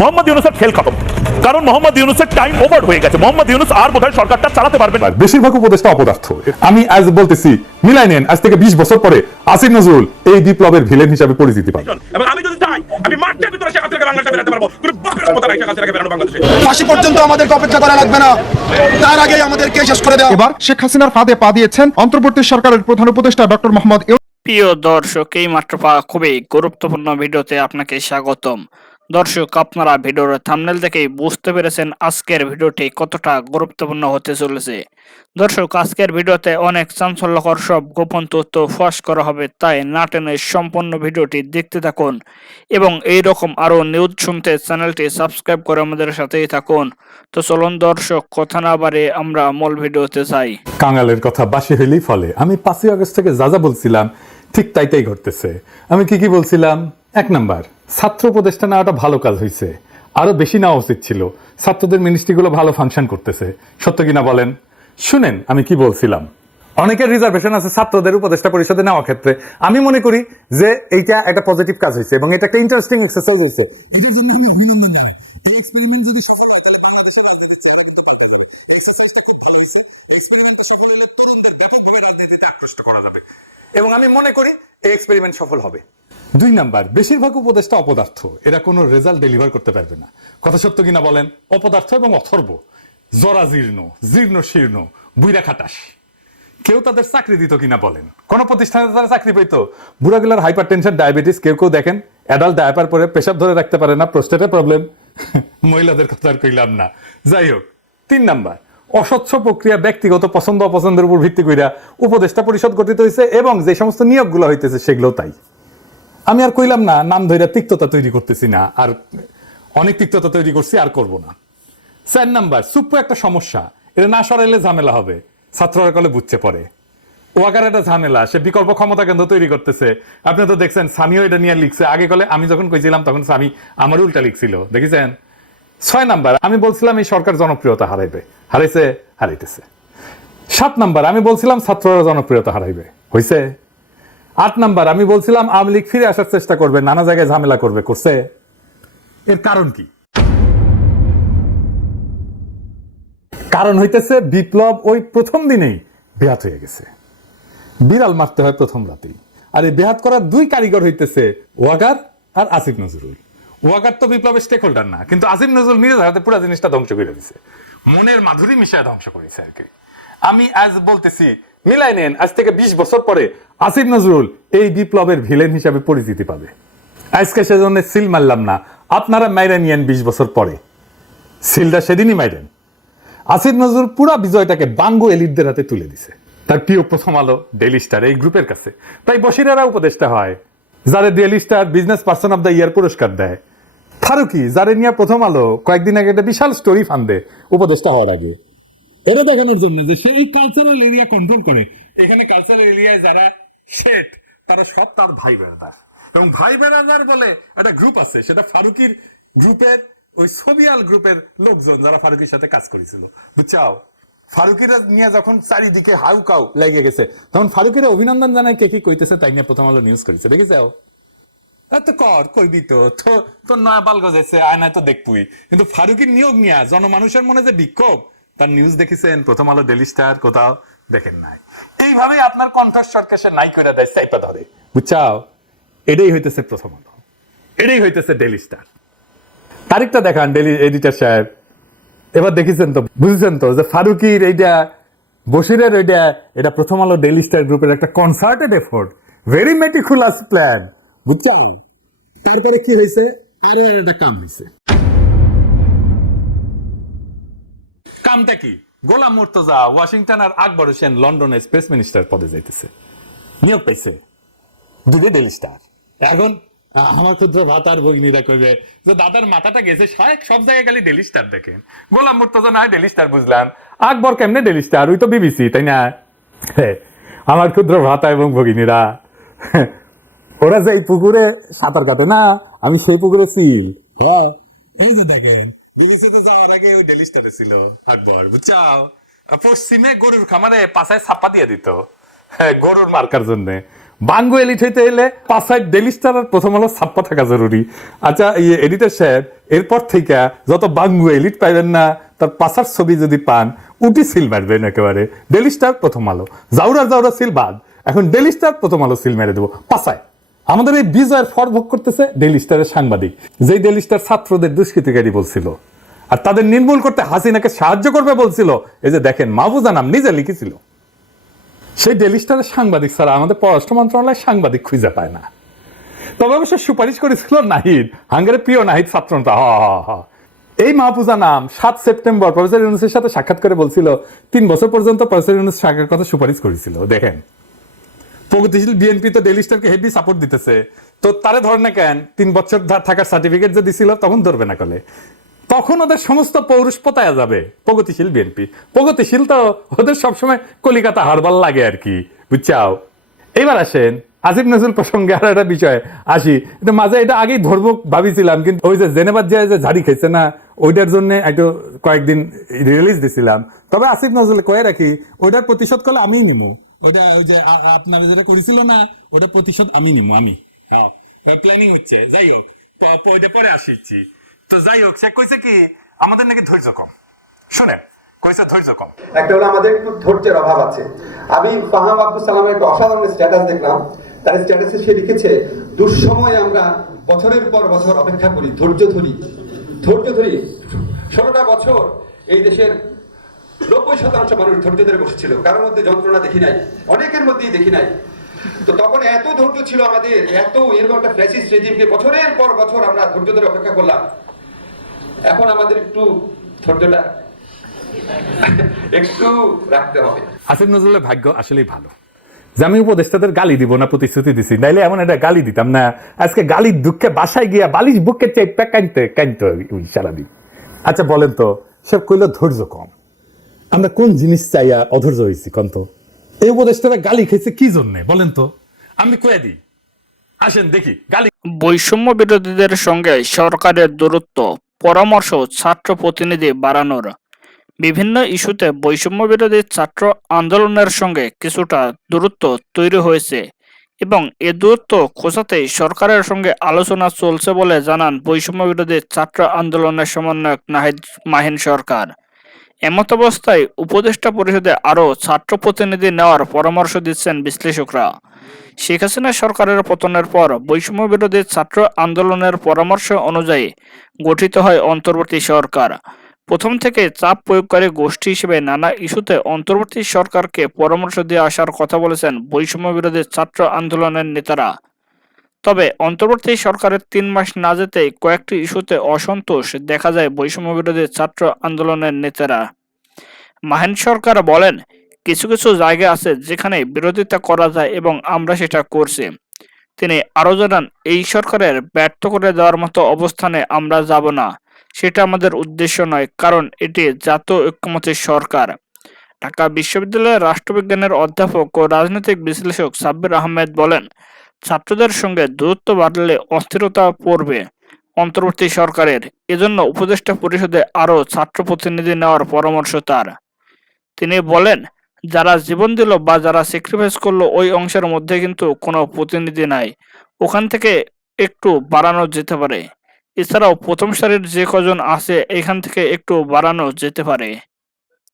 মোহাম্মদ ইউনূসের খেল খতম, কারণ মোহাম্মদ ইউনূসের টাইম ওভার হয়ে গেছে। মোহাম্মদ ইউনূস আর বোধহয় সরকারটা চালাতে পারবে না। বেশিরভাগ উপদেষ্টা অপদার্থ। আমি আজ বলতেছি, মিলাই নেন, আজ থেকে 20 বছর পরে আসিফ নজরুল এই বিপ্লবের ভিলেন হিসাবে পরিচিতি পাবে। এবং আমি যদি চাই, আমি মাঠের ভিতরে শেখ হাসিনাকে বাংলাদেশে বেরাতে পারবো, কোনো বাপের ক্ষমতা নাই শেখ হাসিনাকে বেরানো বাংলাদেশে। ফাঁসি পর্যন্ত আমাদেরকে অপেক্ষা করা লাগবে না, তার আগেই আমাদেরকে শেষ করে দেওয়া। এবার শেখ হাসিনার ফাঁদে পা দিয়েছেন অন্তর্বর্তী সরকারের প্রধান উপদেষ্টা ডক্টর মোহাম্মদ ইউনূস। প্রিয় দর্শক, এই মাত্র পাওয়া খুবই গুরুত্বপূর্ণ ভিডিওতে আপনাকে স্বাগতম। দর্শক, আপনারা ভিডিওর থাম্বনেল দেখেই বুঝতে পেরেছেন আজকের ভিডিওটি কতটা গুরুত্বপূর্ণ হতে চলেছে। দর্শক, আজকের ভিডিওতে অনেক চাঞ্চল্যকর সব গোপন তথ্য ফাঁস করা হবে, তাই না টেনে সম্পূর্ণ ভিডিওটি দেখতে থাকুন এবং এই রকম আরো নিউজ শুনতে চ্যানেলটি সাবস্ক্রাইব করে আমাদের সাথেই থাকুন। তো চলুন দর্শক, কথা না বাড়ে আমরা মূল ভিডিওতে যাই। কাঙালের কথা বাসি হইলেই ফলে। আমি 5ই আগস্ট থেকে যা যা বলছিলাম ঠিক তাই ঘটতেছে। আমি কি বলছিলাম? 1 নাম্বার, ছাত্র উপদেষ্টা নেওয়াটা ভালো কাজ হয়েছে, আরো বেশি নেওয়া উচিত ছিল। ছাত্রদের মিনিস্ট্রিগুলো ভালো ফাংশন করতেছে, সত্য কিনা বলেন? শুনেন আমি কি বলছিলাম। অনেকের রিজার্ভেশন আছে ছাত্রদের উপদেষ্টা পরিষদে নেওয়ার ক্ষেত্রে। আমি মনে করি যে এইটা একটা পজিটিভ কাজ হয়েছে এবং এটা একটা ইন্টারেস্টিং এক্সারসাইজ হয়েছে। এটার জন্য আমি অভিনন্দন জানাই। এই এক্সপেরিমেন্ট যদি সফল হয় তাহলে বাংলাদেশের লোকেদের যারা কিন্তু পেতে হবে। এক্সারসাইজটা খুব ভালো হয়েছে। এক্সপেরিমেন্টে সফল হলে তরুণদের ব্যাপকভাবে রাজনীতিতে আকৃষ্ট করা যাবে এবং আমি মনে করি এই এক্সপেরিমেন্ট সফল হবে। 2 নাম্বার, বেশিরভাগ উপদেষ্টা অপদার্থ, এরা কোনো রেজাল্ট ডেলিভার করতে পারবে না। কথা সত্য কিনা বলেন? অপদার্থ এবং অথর্ব, জরাজীর্ণ, জীর্ণ শীর্ণ, বুইরা খাটাস। কেউ তাদের চাকরি দিত কিনা বলেন? কোন প্রতিষ্ঠানে তারা চাকরি পেত? বুড়াগুলার হাইপার টেনশন, ডায়াবেটিস, কেউ দেখেন অ্যাডাল্ট ডায়াপার পরে পেশাব ধরে রাখতে পারে না, প্রোস্টেটের প্রবলেম। মহিলাদের কথা আর কইলাম না। যাই হোক, 3 নাম্বার, অস্বচ্ছ প্রক্রিয়া, ব্যক্তিগত পছন্দ অপছন্দের উপর ভিত্তি কইরা উপদেষ্টা পরিষদ গঠিত হয়েছে এবং যে সমস্ত নিয়োগগুলো হইতেছে সেগুলো তাই। আমি আর কইলাম না, নাম ধইরা তিক্ততা তৈরি করতেছি না, আর অনেক তিক্ততা তৈরি করছি, আর করব না। 4 নাম্বার, সুপ্র একটা সমস্যা, এটা না সরাইলে ঝামেলা হবে। ছাত্ররা কলে বুঝছে পরে ওয়াকার একটা ঝামেলা, সে বিকল্প ক্ষমতা কেন্দ্র তৈরি করতেছে। আপনি তো দেখছেন সামিও এটা নিয়ে লিখছে। আগে কলে আমি যখন কইছিলাম তখন সামি আমার উল্টা লিখছিল, দেখেছেন? 6 নাম্বার, আমি বলছিলাম এই সরকার জনপ্রিয়তা হারাইবে, হারাইছে, হারাইতেছে। 7 নাম্বার, আমি বলছিলাম ছাত্ররা জনপ্রিয়তা হারাইবে, হইছে। 8 নাম্বার, আমি বলছিলাম আওয়ামী লীগ ফিরে আসার চেষ্টা করবে, নানা জায়গায় ঝামেলা করবে, করছে। এর কারণ কি? কারণ হইতেছে বিপ্লব ওই প্রথম দিনেই বেহাত হয়ে গেছে। বিড়াল মারতে হয় প্রথম রাতেই। আর এই বেহাত করার 2 কারিগর হইতেছে ওয়াকার আর আসিফ নজরুল। ওয়াকার তো বিপ্লবের স্টেক হোল্ডার না, কিন্তু আসিফ নজরুল নিজের হাতে পুরো জিনিসটা ধ্বংস করে দিছে, মনের মাধুরী মিশায় ধ্বংস করেছে আর কি। আমি আজ বলতেছি, মিলাই নেন, আজ থেকে 20 বছর পরে আসিফ নজরুল এই বিপ্লবের ভিলেন হিসাবে পরিচিতি পাবে। আজকে সেজন্য সিল মারলাম না, আপনারা মাইরা নিয়েন 20 বছর পরে। সিলটা সেদিনই মাইরেন। আসিফ নজরুল পুরো বিজয়টাকে বাঙ্গু এলিটদের হাতে তুলে দিছে। তার প্রিয় প্রথম আলো, ডেইলি স্টার এই গ্রুপের কাছে। তাই বশিরেরা উপদেষ্টা হয়, যারে daily star business person of the year পুরস্কার দেয়। ফারুকি, যারে নিয়ে প্রথম আলো কয়েকদিন আগে একটা বিশাল স্টোরি ফান্দে উপদেষ্টা হওয়ার আগে, এটা দেখানোর জন্য যে সে এই কালচারাল এরিয়া কন্ট্রোল করে। এখানে কালচারাল এরিয়ায় যারা শেঠ তারা সব তার ভাই বেড়াদার, এবং ভাই বেড়াদার বলে একটা গ্রুপ আছে, সেটা ফারুকির গ্রুপের ওই সোভিয়াল গ্রুপের লোকজন যারা ফারুকির সাথে কাজ করেছিল, বুঝছাও? ফারুকিরা নিয়ে যখন চারিদিকে হাউ কাউ লেগে গেছে, তখন ফারুকিরা অভিনন্দন জানায় কে কি কইতেছে তাই নিয়ে প্রথম আলো নিউজ করেছে, দেখেছাও? তো কর কইবি তো, তোর নয়া বাল গজাইছে, আয়নায় তো দেখবই। কিন্তু ফারুকির নিয়োগ নিয়ে জনমানুষের মনে যে বিক্ষোভ, তার নিউজ দেখেছেন প্রথম আলো, ডেইলি স্টার, কোথাও দেখেন নাই। এইভাবে আপনার কণ্ঠস্বরকে সে নাই করে দেয়, চাইপা ধরে, বুঝছাও? এটাই হইতেছে প্রথম আলো, এটাই হইতেছে ডেইলি স্টার। তারিখটা দেখান ডেইলি এডিটর সাহেব। এবার দেখেছেন তো, বুঝেছেন তো যে ফারুকির এইটা, বশিরের এইটা, এটা প্রথম আলো ডেইলি স্টার গ্রুপের একটা concerted effort, very meticulous plan, বুঝছো? তারপরে কি হয়েছে? আরে একটা কাম হয়েছে। কামটা কি? গোলাম মুর্তজা ওয়াশিংটন আর আকবর হোসেন লন্ডনে স্পেস মিনিস্টার পদে যাইতেছে, নিয়োগ পাইছে, দুটো ডেইলি স্টার। এখন আমার ক্ষুদ্র ভাতার ভগিনীরা কইবে যে দাদার মাথাটা গেছে, সব জায়গায় খালি ডেইলি স্টার দেখেন। গোলাম মুর্তজা না ডেইলি স্টার বুঝলাম, আকবর কেমনে ডেইলি স্টার? ওই তো বিবিসি, তাই না? আমার ক্ষুদ্র ভাতা এবং ভগিনীরা, ওরা যে এই পুকুরে সাঁতার কাটে না, আমি সেই পুকুরে ছিল। এই যে দেখেন, বিবিসিতে যাওয়ার আগে ওই ডেইলি স্টারে ছিল আকবর, বুঝছাও? পশ্চিমে গরুর খামারে পাছায় ছাপ্পা দিয়ে দিত, গরুর মার্কার জন্য। বাঙ্গু এলিট হইতে এলে 5 সাইড ডেইলি স্টার আর প্রথম আলো ছাপ্পা থাকা জরুরি। আচ্ছা এডিটর সাহেব, এরপর থেকে যত বাঙ্গু এলিট পাইবেন না তার পাশার ছবি যদি পান উটি সিল মারবেন একেবারে। ডেইলি স্টার প্রথম আলো, জাউরা সিল বাদ, এখন ডেইলি স্টার প্রথম আলো সিল মেরে দেবো পাশায়। আমাদের এই বিজয়ের ফল ভোগ করতেছে ডেইলি স্টারের সাংবাদিক, যেই ডেইলি স্টার ছাত্রদের দুষ্কৃতিকারী বলছিল আর তাদের নির্মূল করতে হাসিনাকে সাহায্য করবে বলছিল। এই যে দেখেন, মাহফুজা নাম নিজে লিখেছিল। সেই ডেইলি স্টারের সাংবাদিক ছাড়া আমাদের পররাষ্ট্র মন্ত্রণালয় সাংবাদিক খুঁজে পায় না। তবে অবশ্য সুপারিশ করেছিল নাহিদ, হাঙ্গেরের প্রিয় নাহিদ ছাত্রটা। এই মাহফুজা নাম 7 সেপ্টেম্বর প্রফেসর ইউনূসের সাথে সাক্ষাৎ করে বলছিল 3 বছর পর্যন্ত প্রফেসর ইউনূস সরকারের কথা সুপারিশ করেছিল। দেখেন, প্রগতিশীল বিএনপি তো ডেইলি স্টারকে হেভি সাপোর্ট দিতেছে, তো তারে ধরে না কেন? 3 বছর থাকার সার্টিফিকেট যে দিছিল তখন ধরবে না কলে? তখন ওদের সমস্ত পৌরুষ পতায়া যাবে প্রগতিশীল বিএনপি। প্রগতিশীল তো ওদের সবসময় কলিকাতা হারবার লাগে আর কি, বুঝছাও। এবার আসেন আসিফ নজরুল প্রসঙ্গে আর একটা বিষয় আসি। এটা মাঝে এটা আগেই ধরবো ভাবিছিলাম, কিন্তু ওই যে জেনেভার যে ঝাড়ি খাইছে না, ওইটার জন্য একটু কয়েকদিন রিলিজ দিছিলাম। তবে আসিফ নজরুল কয়ে রাখি, ওইটার প্রতিশোধ করলে আমিই নিমু। ওইটা ওই যে আপনারা যেটা করেছিল না, ওটা প্রতিশোধ আমি নিমু। আমি প্ল্যানিং হচ্ছে, যাই হোক ওইটা পরে আসিছি। তো যাই হোক, সে কইছে কি আমাদের নাকি ধৈর্য কম। শুনেন, কইছে ধৈর্য কম। একটা হলো আমাদের একটু ধৈর্যের অভাব আছে। আমি ফাহাম আব্দুল সালামের একটা অসাধারণ স্ট্যাটাস দেখলাম। তার স্ট্যাটাসে সে লিখেছে, দুঃসময়ে আমরা বছরের পর বছর অপেক্ষা করি, ধৈর্য ধরি 16টা বছর এই দেশের 90% মানুষ ধৈর্য ধরে বসেছিল, কারোর মধ্যে যন্ত্রণা দেখি নাই, অনেকের মধ্যেই দেখি নাই। তো তখন এত ধৈর্য ছিল আমাদের, এত এরকম একটা ফ্যাসিস্ট রেজিমকে বছরের পর বছর আমরা ধৈর্য ধরে অপেক্ষা করলাম। এখন আমাদের একটু ধৈর্যটা একটু রাখতে হবে। আসিফ নজরুলের ভাগ্য আসলেই ভালো যে আমি উপদেষ্টাদের গালি দিব না প্রতিশ্রুতি দিছি, নাইলে এমন একটা গালি দিতাম না। আজকে গালির দুঃখে বাসায় গিয়া বালিশ বুকে চেপে কাঁদতে সারাদিন। আচ্ছা বলেন তো, সব কইল ধৈর্য কম। আমরা কোন জিনিস চাইয়া অধৈর্য হয়েছি কন্ত? এই উপদেষ্টারা গালি খেয়েছে কি জন্যে বলেন তো? আমি কয়ে দিই, আসেন দেখি গালি। বৈষম্য বিরোধীদের সঙ্গে সরকারের দূরত্ব, পরামর্শ ছাত্র প্রতিনিধি বাড়ানোর। বিভিন্ন ইস্যুতে বৈষম্য বিরোধী ছাত্র আন্দোলনের সঙ্গে কিছুটা দূরত্ব তৈরি হয়েছে এবং এ দূরত্ব খোঁচাতেই সরকারের সঙ্গে আলোচনা চলছে বলে জানান বৈষম্য বিরোধী ছাত্র আন্দোলনের সমন্বয়ক মাহিন সরকার। এমতাবস্থায় উপদেষ্টা পরিষদে আরও ছাত্র প্রতিনিধি নেওয়ার পরামর্শ দিচ্ছেন বিশ্লেষকরা। শেখ হাসিনা সরকারের পতনের পর বৈষম্য বিরোধী ছাত্র আন্দোলনের পরামর্শ অনুযায়ী গঠিত হয় অন্তর্বর্তী সরকার। প্রথম থেকে চাপ প্রয়োগকারী গোষ্ঠী হিসেবে নানা ইস্যুতে অন্তর্বর্তী সরকারকে পরামর্শ দিয়ে আসার কথা বলেছেন বৈষম্য বিরোধী ছাত্র আন্দোলনের নেতারা। তবে অন্তর্বর্তী সরকারের 3 মাস না যেতেই কয়েকটি ইস্যুতে অসন্তোষ দেখা যায় বৈষম্য বিরোধী ছাত্র আন্দোলনের নেতারা। মাহিন সরকার বলেন, কিছু কিছু জায়গা আছে যেখানে বিরোধিতা করা যায় এবং আমরা সেটা করছি। তিনি আরো জানান, এই সরকারের ব্যর্থ করে দেওয়ার মতো অবস্থানে আমরা যাব না, সেটা আমাদের উদ্দেশ্য নয়, কারণ এটি জাতীয় ঐক্যমত্যের সরকার। ঢাকা বিশ্ববিদ্যালয়ের রাষ্ট্রবিজ্ঞানের অধ্যাপক ও রাজনৈতিক বিশ্লেষক সাব্বির আহমেদ বলেন, ছাত্রদের সঙ্গে দূরত্ব বাড়লে অস্থিরতা পড়বে অন্তর্বর্তী সরকারের, এজন্য উপদেষ্টা পরিষদে আরও ছাত্র প্রতিনিধি নেওয়ার পরামর্শ তার। তিনি বলেন, যারা জীবন দিল বা যারা স্যাক্রিফাইস করলো ওই অংশের মধ্যে কিন্তু কোনো প্রতিনিধি নাই, ওখান থেকে একটু বাড়ানো যেতে পারে। এছাড়াও প্রথম সারির যে কজন আছে এখান থেকে একটু বাড়ানো যেতে পারে।